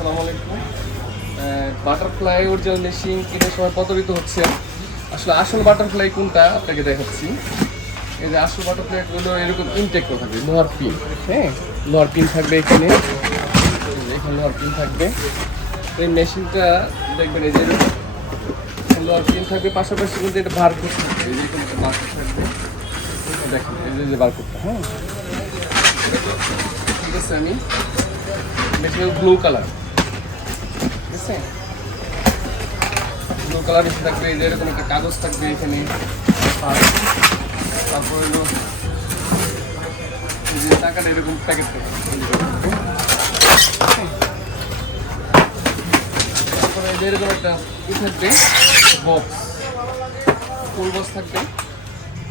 আসসালামু আলাইকুম। Butterfly original machine কেনার সময় প্রতারিত হচ্ছে। আসলে আসল বাটারফ্লাই কোনটা আপনাকে দেখাচ্ছি। এই যে আসল বাটারফ্লাই হলো এরকম ইনটেক করা থাকবে, লোহার পিন। হ্যাঁ, লোহার পিন থাকবে এখানে, এখানে লোহার পিন থাকবে। এই মেশিনটা দেখবেন এই যে এরকম লোহার পিন থাকবে, পাশাপাশি কিন্তু এটা বারকোড থাকবে, এই যে এরকম একটা বারকোড থাকবে। দেখেন এই যে বারকোডটা, হ্যাঁ ঠিক আছে। আমি মেশিন ব্লু কালার, ঠিক আছে, ব্লু কালার এসে থাকবে। এই যে এরকম একটা কাগজ থাকবে এখানে। আর তারপর হলো এই যে টাকাটা এরকম প্যাকেট থাকবে। তারপরে এই যে এরকম একটা ই থাকবে, বক্স, ফুল বক্স থাকবে।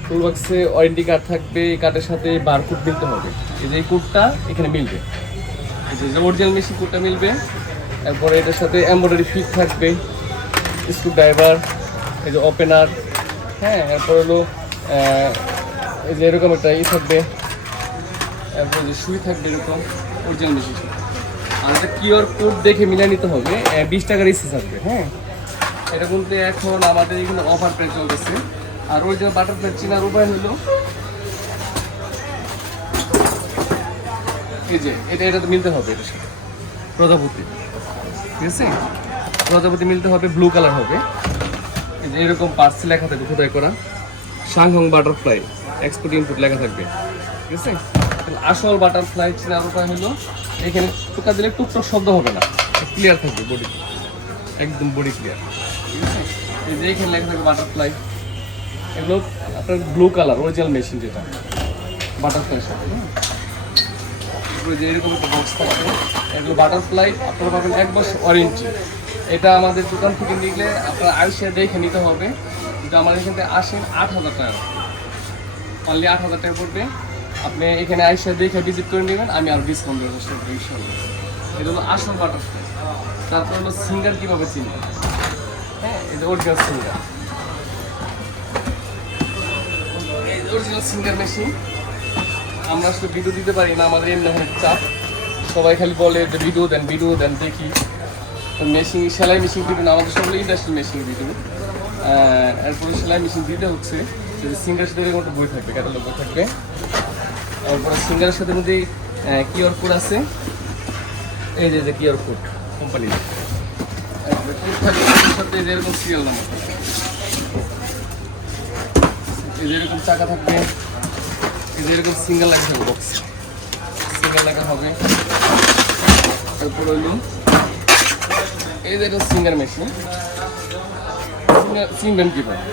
ফুল বক্সে ওয়ারেন্টি কার্ড থাকবে, এই কার্ডের সাথে বারকোড মিলতে হবে। এই যে এই কোডটা এখানে মিলবে, এই যে অরিজিনাল মেশিন কোডটা মিলবে। তারপরে এটার সাথে এমব্রয়ডারি ফিট থাকবে, স্ক্রু ড্রাইভার, এই যে ওপেনার, হ্যাঁ। এরপর হলো এই যে এরকম একটা ই থাকবে, এরপর যে সুই থাকবে এরকম অরিজিনাল মেশিন। আর একটা কিউআর কোড দেখে মিলিয়ে নিতে হবে, 20 টাকার ইসে থাকবে। হ্যাঁ, এটা কিন্তু এখন আমাদের এখানে অফার প্রাইস চলতেছে। আর অরিজিনাল বাটারফ্লাই চেনার উপায় হলো এই যে এটা তো মিলতে হবে এটার সাথে প্রজাপতি, ঠিক আছে। প্রজাপতি মিলতে হবে, ব্লু কালার হবে। এই যে এরকম পার্সে লেখা থাকবে খোদাই করা, সাংহং বাটারফ্লাই এক্সপোর্ট ইনপুট লেখা থাকবে, ঠিক আছে। আসল বাটারফ্লাই চেনার উপায় হলো এখানে টোকা দিলে টুকটাক শব্দ হবে না, ক্লিয়ার থাকবে বডি, একদম বডি ক্লিয়ার, ঠিক আছে। এই যে এখানে লেখা থাকবে বাটারফ্লাই। এগুলো আপনার ব্লু কালার অরিজিনাল মেশিন যেটা বাটারফ্লাইয়ের সাথে। যে এরকম একটা বক্স থাকবে, এগুলো বাটারফ্লাই আপনারা পাবেন 1 বছর ওয়ারেন্টি। এটা আমাদের দোকান থেকে নিলে আপনার আইসে দেখে নিতে হবে। যদি আমাদের এখান থেকে আসেন 8,000 টাকা, অনলি 8,000 টাকা পড়বে। আপনি এখানে আইসে দেখে ভিজিট করে নেবেন, আমি আর ডিসকাউন্ট দেওয়ার চেষ্টা করবো ইনশাল্লাহ। এটা হলো আসল বাটারফ্লাই। তারপর হলো সিঙ্গার কীভাবে চিনবেন, হ্যাঁ, এটা অরিজিনাল সিঙ্গার, এই অরিজিনাল সিঙ্গার মেশিন। আমরা আসলে ভিডিও দিতে পারি না, আমাদের এমনি অনেক চাপ। সবাই খালি বলে যে ভিডিও দেন দেখি। মেশিন, সেলাই মেশিন দিবেন, আমাদের সবগুলো ইন্ডাস্ট্রিয়াল মেশিন ভিডিও। এরপরে সেলাই মেশিন দিতে হচ্ছে। যদি সিঙ্গারের সাথে এরকম একটা বই থাকবে, ক্যাটালগ বই থাকবে। তারপরে সিঙ্গারের সাথে মধ্যে কিউআর কোড আছে, এই যে কিউআর কোড কোম্পানির কোড থাকবে, সাথে এরকম সিরিয়াল নাম্বার থাকবে, এই যে এরকম চাকা থাকবে, এই যে এরকম সিঙ্গেল লেখা থাকবে, বক্স সিঙ্গেল লেখা হবে। তারপর হইল এই যে এটা সিঙ্গার মেশিন, চিনবেন কীভাবে।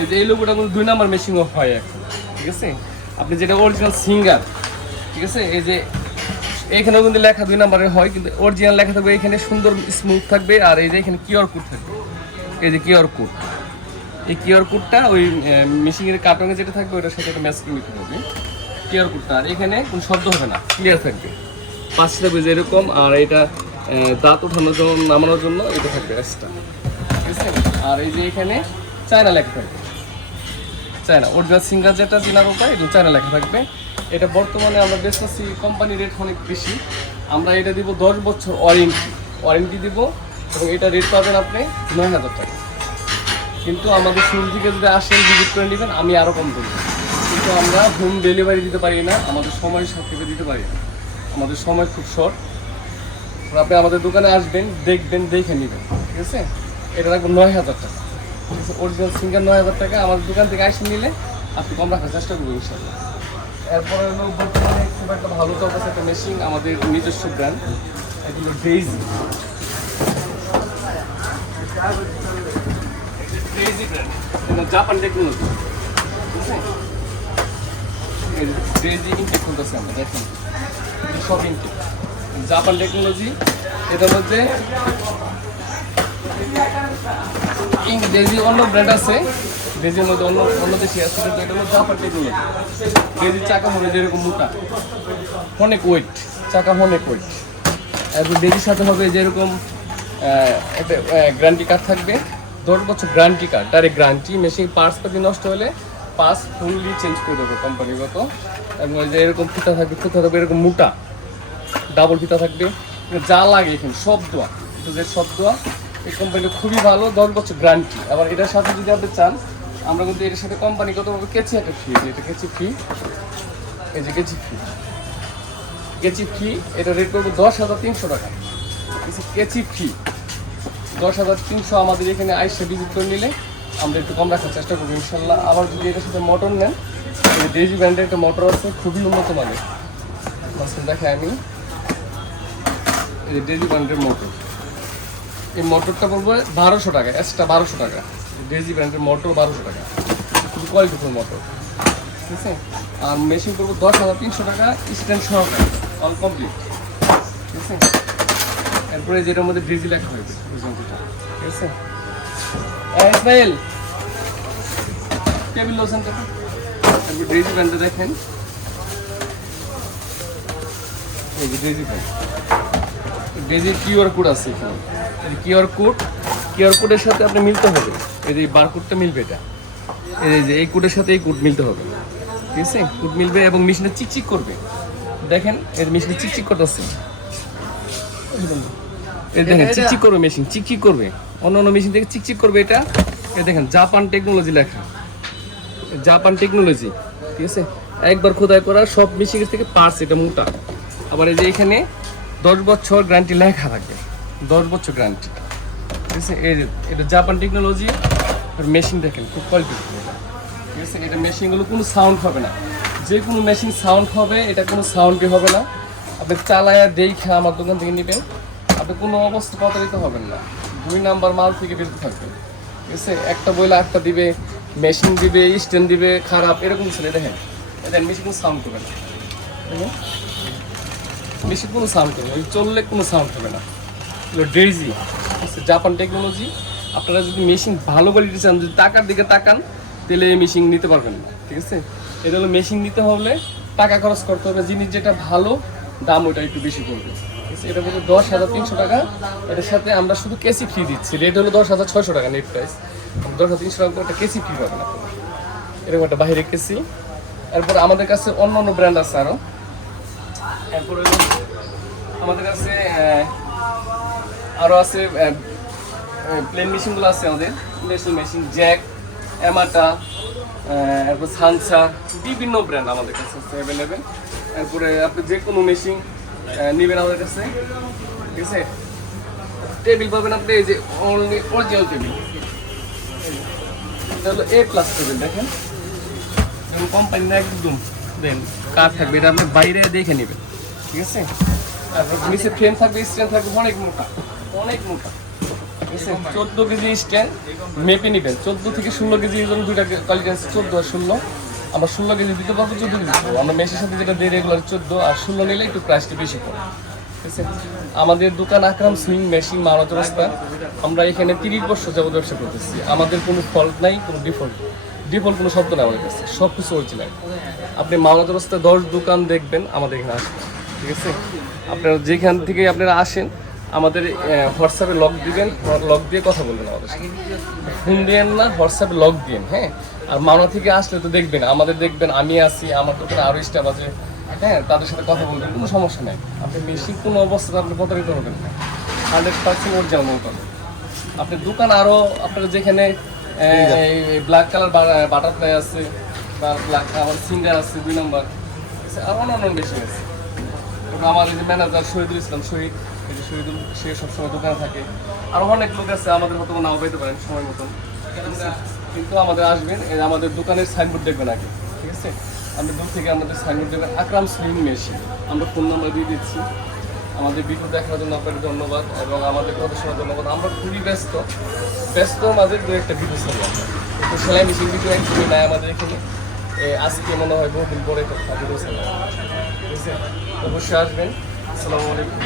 এই যে এই লোগোটা কিন্তু 2 নাম্বার মেশিনও হয় এখন, ঠিক আছে। আপনি যেটা অরিজিনাল সিঙ্গার, ঠিক আছে, এই যে এইখানেও কিন্তু লেখা 2 নাম্বারের হয়, কিন্তু অরিজিনাল লেখা থাকবে এখানে, সুন্দর স্মুথ থাকবে। আর এই যে এখানে কিউআর কোড থাকবে, এই যে কিউআর কোড, এই কিউআর কোডটা ওই মেশিনের কার্টনে যেটা থাকবে ওটার সাথে একটা ম্যাচ করে নিতে হবে কিউআর কোডটা। আর এখানে কোনো শব্দ হবে না, ক্লিয়ার থাকবে, পাশে থাকবে যেরকম। আর এটা দাঁত ওঠানোর জন্য, নামানোর জন্য এটা থাকবে এক্সট্রা, ঠিক আছে। আর এই যে এখানে চায়না লেখা থাকবে, চায়না অরিজিনাল সিঙ্গার যেটা চেনার উপায়, এটা চায়না লেখা থাকবে। এটা বর্তমানে আমরা বেচতেছি, কোম্পানির রেট অনেক বেশি। আমরা এটা দিব 10 বছর ওয়ারেন্টি দিব, এবং এটা রেট পাবেন আপনি 9,000 টাকা। কিন্তু আমাদের শুরু থেকে যদি আসেন ভিজিট করে নেবেন, আমি আরও কম দেবো। কিন্তু আমরা হোম ডেলিভারি দিতে পারি না, আমাদের সময় সাথে দিতে পারি না, আমাদের সময় খুব শর্ট। আপনি আমাদের দোকানে আসবেন, দেখবেন, দেখে নেবেন, ঠিক আছে। এটা রাখবেন 9,000 টাকা, ঠিক আছে। অরিজিনাল সিঙ্গার 9,000 টাকা। আমাদের দোকান থেকে আসে নিলে আপনি কম রাখার চেষ্টা করবেন ইনশাল্লাহ। এরপরে হলো বর্তমানে খুব একটা ভালো চলতেছে একটা মেশিন, আমাদের নিজস্ব ব্র্যান্ড, এগুলো ডেইজি ব্র্যান্ড, জাপান টেকনোলজি, ঠিক আছে। ডেইজি ইনটেক করতেছে আমরা, দেখেন সব ইনটেক, জাপান টেকনোলজি। এটার মধ্যে ডেইজি অন্য ব্র্যান্ড আছে, ডেজির মধ্যে অন্য দেশে আছে, কিন্তু এটা হলো জাপান টেকনোলজি। ডেজির চাকা হবে যেরকম মোটা, অনেক ওয়েট, চাকা অনেক ওয়েট। এরপর ডেজির সাথে হবে যেরকম একটা গ্যারান্টি কার্ড থাকবে, 10 বছর guarantee card, direct guarantee. Machine parts পাতি নষ্ট হলে পার্টস ফুললি চেঞ্জ করে দেবো কোম্পানিগত। এবং যে এরকম ফিতা থাকবে, এরকম মোটা ডাবল ফিতা থাকবে, যা লাগে এখানে সব দোয়া, যে সব দোয়া। এই কোম্পানিটা খুবই ভালো, 10 বছর গ্যারান্টি। আবার এটার সাথে যদি আপনি চান, আমরা কিন্তু এটার সাথে কোম্পানি কত কেচি একটা ফ্রি, এটা কেচি ফ্রি, এই যে কেচি ফ্রি, কেচি ফ্রি, এটা রেট করবো 10,300 টাকা। কেচি ফ্রি 10,300। আমাদের এখানে আইসা ভিজিট করে নিলে আমরা একটু কম রাখার চেষ্টা করবো ইনশাল্লাহ। আবার যদি এটার সাথে মোটর নেন, ডেজি ব্র্যান্ডের একটা মোটর আছে, খুবই উন্নত মানের। দেখে আমি এই ডেজি ব্র্যান্ডের মোটর, এই মোটরটা পড়বো 1200 টাকা, এক্সট্রা 1200 টাকা। ডেজি ব্র্যান্ডের মোটর 1200 টাকা, খুবই কোয়ালিটিফুল মোটর, ঠিক আছে। আর মেশিন করবো 10,300 টাকা, স্ট্যান্ড সহকারে, অল কমপ্লিট, ঠিক আছে। এরপরে যেটার মধ্যে ডেজি লেখা হয়েছে, ঠিক আছে। ইসমাইল টেবিল লোশন, তারপর ডেজি ব্র্যান্ডে দেখেন, এই যে ডেজি ব্র্যান্ড, ডেজির কিউআর কোড আছে এখানে। কিউআর কোডের সাথে আপনি মিলতে হবে, এই যে বারকোডটা মিলবে, এটা এই যে এই কোডের সাথে এই কোড মিলতে হবে, ঠিক আছে। কোড মিলবে এবং মেশিনে চিকচিক করবে, দেখেন এই মেশিনে চিকচিক করতেছে, এই দেখেন চিকচিক করবে, মেশিন চিকচিক করবে, অন্য মেশিন থেকে চিকচিক করবে। এটা এই দেখেন জাপান টেকনোলজি লেখা, জাপান টেকনোলজি, ঠিক আছে। একবার খোদাই করা সব মেশিনের থেকে পার্টস, এটা মোটা। আবার এই যে এখানে 10 বছর গ্যারান্টি লেখা থাকবে, 10 বছর গ্যারান্টি, ঠিক আছে। এই যে এটা জাপান টেকনোলজি। মেশিন দেখেন খুব কোয়ালিটিফুল, ঠিক আছে। এটা মেশিনগুলো কোনো সাউন্ড হবে না, যে কোনো মেশিন সাউন্ড হবে, এটা কোনো সাউন্ডই হবে না। আপনি চালায়া দেখে আমার দোকান থেকে নেবেন, আপনি কোনো অবস্থা প্রতারিত হবেন না। 2 নাম্বার মাল থেকে বেরোতে থাকবেন, ঠিক আছে। একটা বইলে একটা দিবে, মেশিন দিবে, স্ট্যান্ড দিবে খারাপ, এরকম ছিল। দেখেন এটা মেশিন কোনো সাউন্ড করবে না, মেশিন কোনো সাউন্ড করবে না, চললে কোনো সাউন্ড হবে না। Daisy Japan technology. আপনারা যদি মেশিন ভালো কোয়ালিটি চান, যদি টাকার দিকে তাকান, তাহলে এই মেশিন নিতে পারবেন না, ঠিক আছে। এটা হলো মেশিন নিতে হলে টাকা খরচ করতে হবে, জিনিস যেটা ভালো দাম ওটা একটু বেশি পড়বে, ঠিক আছে। এটা বলতে 10,300 টাকা। এটার সাথে আমরা শুধু কেসি ফ্রি দিচ্ছি, রেট হলো 10,600 টাকা নেট প্রাইস। 10,300 টাকা একটা কেসি ফ্রি পাবেন আপনারা, এরকম একটা বাইরে কেসি। এরপর আমাদের কাছে অন্য অন্য ব্র্যান্ড আছে আরও। এরপরে আমাদের কাছে আরও আছে প্লেন মেশিনগুলো আছে, আমাদের ইন্ডাস্ট্রিয়াল মেশিন, জ্যাক, অ্যামাটা, এরপর সানসার, বিভিন্ন ব্র্যান্ড আমাদের কাছে আছে অ্যাভেলেবেল। এরপরে আপনি যে কোনো মেশিন নেবেন আমাদের কাছে, ঠিক আছে। টেবিল পাবেন আপনি, এই যে অনলি অরিজিনাল টেবিল, এটা হলো A+ টেবিল, দেখেন এবং কোম্পানি একদম দেন কাঠ থাকবে, এটা আপনি বাইরে দেখে নেবেন, ঠিক আছে। তারপর নিচে ফ্রেম থাকবে, স্ট্যান্ড থাকবে অনেক মোটা, অনেক মোটা, ঠিক আছে। 14 কেজি স্ট্যান্ড মেপে নেবেন, 14 থেকে 16 কেজি, এই জন্য দুইটা কোয়ালিটি আছে, 14 আর 16। আমরা 16 কেজি দিতে পারবো, 14 কেজি দিতে পারবো। আমরা মেশিনের সাথে যেটা দিই রেগুলার 14, আর 16 নিলে একটু প্রাইসটা বেশি পড়ে, ঠিক আছে। আমাদের দোকান আকরাম সুইং মেশিন, মানব রাস্তা। আমরা এখানে 30 বছর যাবত ব্যবসা করতেছি। আমাদের কোনো ফল্ট নাই, কোনো ডিফল্ট কোনো শব্দ নেই আমাদের কাছে, সব কিছু অরিজিনাল। আপনি মানব রাস্তায় 10 দোকান দেখবেন, আমাদের এখানে আসবেন, ঠিক আছে। আপনারা যেখান থেকে আপনারা আসেন, আমাদের হোয়াটসঅ্যাপে লক দিবেন, লক দিয়ে কথা বলবেন আমাদের সাথে, ফোন দিয়েন না, হোয়াটসঅ্যাপে লক দিন, হ্যাঁ। আর মাওনা থেকে আসলে তো দেখবেন, আমাদের দেখবেন আমি আছি, আমার দোকানে আরও স্টাফ আছে, হ্যাঁ, তাদের সাথে কথা বলবেন, কোনো সমস্যা নেই। আপনি মেশিন কোনো অবস্থাতে আপনি প্রতারিত হবেন না, 100% অরিজিনাল মোটর। আপনার দোকান আরও, আপনার যেখানে ব্ল্যাক কালার বাটারফ্লাই আছে, বা ব্ল্যাক আমার সিঙ্গার আছে 2 নম্বর, আর অন্যান্য মেশিন আছে। আমার এই যে ম্যানেজার শহীদুল ইসলাম, এই যে শহীদুল, সে সবসময় দোকানে থাকে। আরও অনেক লোক আছে, আমাদের মতো নাও পেতে পারেন সময় মতন, কিন্তু আমাদের আসবেন, আমাদের দোকানের সাইনবোর্ড দেখবেন আগে, ঠিক আছে। আপনি দূর থেকে আমাদের সাইনবোর্ড দেখবেন, আকরাম সুইং মেশিন, আমরা ফোন নাম্বার দিয়ে দিচ্ছি। আমাদের ভিডিও দেখার জন্য আপনাকে ধন্যবাদ, এবং আমাদের কথা শোনার ধন্যবাদ। আমরা খুবই ব্যস্ত মাঝে 2-1টা ভিডিও ছাড়লাম, কিন্তু সেলাই মেশিন ভিডিও একদমই নাই আমাদের এখানে। আজকে মনে হয় বহুদিন পরে ভিডিও ছাড়লাম, ঠিক আছে। অবশ্যই আসবেন। আসসালামু আলাইকুম।